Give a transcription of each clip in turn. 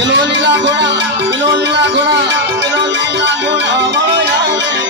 બિલો લીલા ઘોડા બિલો લીલા ઘોડા બિલો લીલા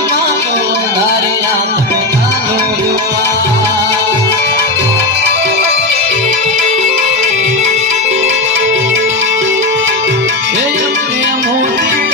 मोती